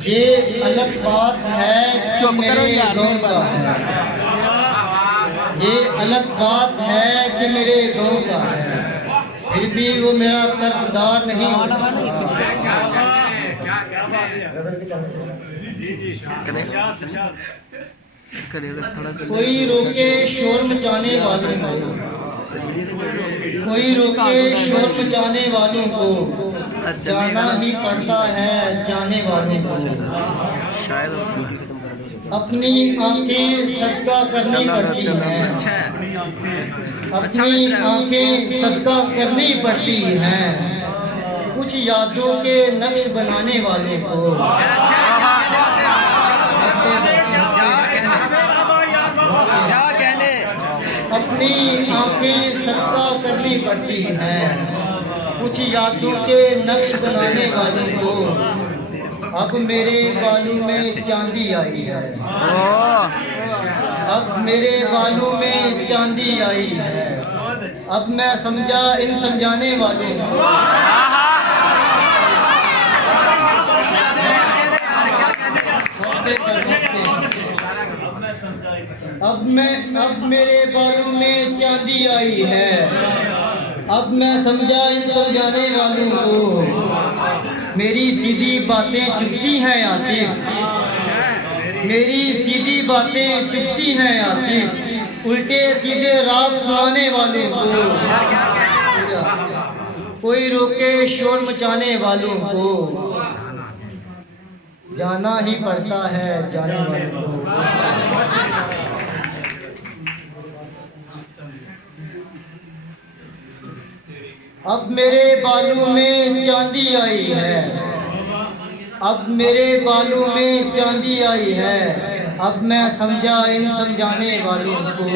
ये अलग बात है कि मेरे गाँव का है, ये अलग बात है कि मेरे गाँव का है, फिर भी वो मेरा तरफदार नहीं हो सकता। कोई रोके शोर मचाने वालों को, कोई रोके शोर मचाने वालों को जाना ही पड़ता है जाने वालों को। अपनी आंखें सदका करनी पड़ती हैं, अपनी आंखें सदका करनी पड़ती हैं कुछ यादों के नक्श बनाने वाले को। अपनी आंखें सदका करनी पड़ती हैं कुछ यादों के नक्श बनाने वालों को। अब मेरे बालों में चांदी आई है, अब मेरे बालों में चांदी आई है, अब मैं समझा इन समझाने वालों को। अब मेरे बालों में चांदी आई है, अब मैं समझा इन समझाने वालों को। मेरी सीधी बातें चुभती हैं आतिफ, मेरी सीधी बातें चुभती हैं आतिफ उल्टे सीधे राग सुनाने वालों को। कोई रोके शोर मचाने वालों को जाना ही पड़ता है जाने वालों को। अब मेरे बालों में चांदी आई है, अब मेरे बालों में चांदी आई है, अब मैं समझा इन समझाने वालों को।